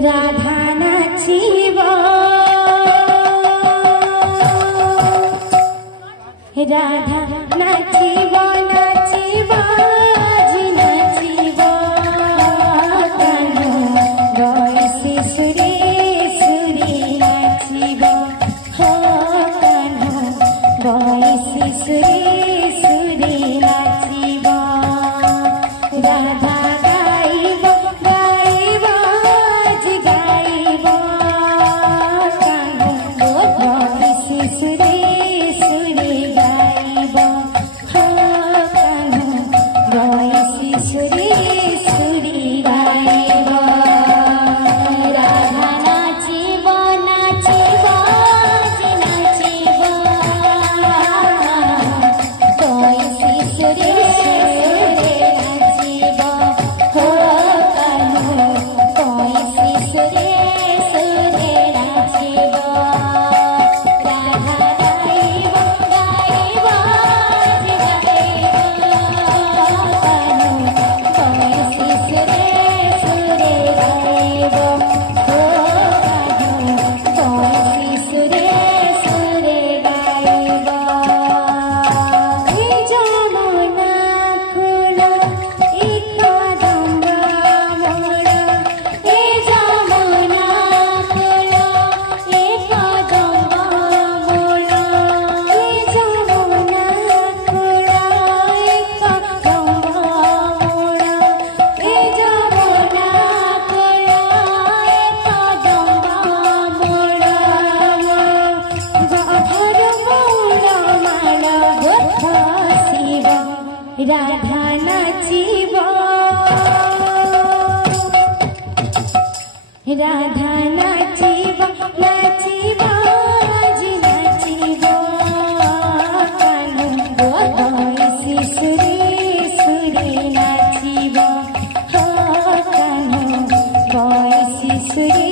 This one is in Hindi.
राधा नाचिब राधा नाचिब नाचिब जी नाचिब कान्हा गइसी सुरे सुरे नाचिब हो कान्हा गइसी सुरे सुरे नाचिब राधा गाइब गाइब जी गाइब कान्हा गइसी सुरे सुरे गाइब हो कान्हा गइसी सुरे सुरे गाइब राधा नाचिब नाचिब जी नाचिब गइसी सुरे सुरे नाचिब हो कान्हा गइसी सुरे सुरे नाचिब राधा गाइब गाइब जी गाइब कान्हा गइसी सुरे सुरे गाइब हो कान्हा गइसी सुरे सुरे गाइब हे जमुना कुल एकदम मोरा हे जमुना कुल एकदम मोरा हे जमुना कुल एकदम मोरा हे जमुना कुल एकदम मोरा गधर मूल माल गोथासिब राधा नाचिब राधा नाचिब नाचिब जी नाचिब कान्हा गइसी सुरे सुरे नाचिब हो कान्हा गइसी सुरे